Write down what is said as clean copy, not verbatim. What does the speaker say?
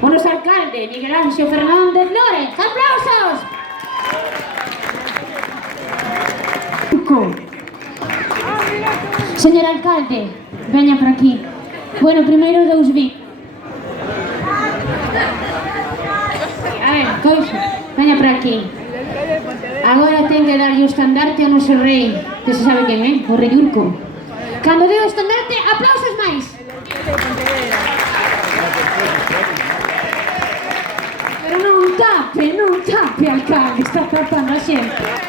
O noso alcalde, Miguel Ángel Fernández Lórez. ¡Aplausos! Señor alcalde, veña por aquí. Bueno, primeiro deus vi. A ver, coixo, veña por aquí. Agora ten que darlle o estandarte ao noso rei, que se sabe quen é, o rei Urco. Cando deu o estandarte, aplausos máis. Pero non tape, alcalde, está tapando a xente.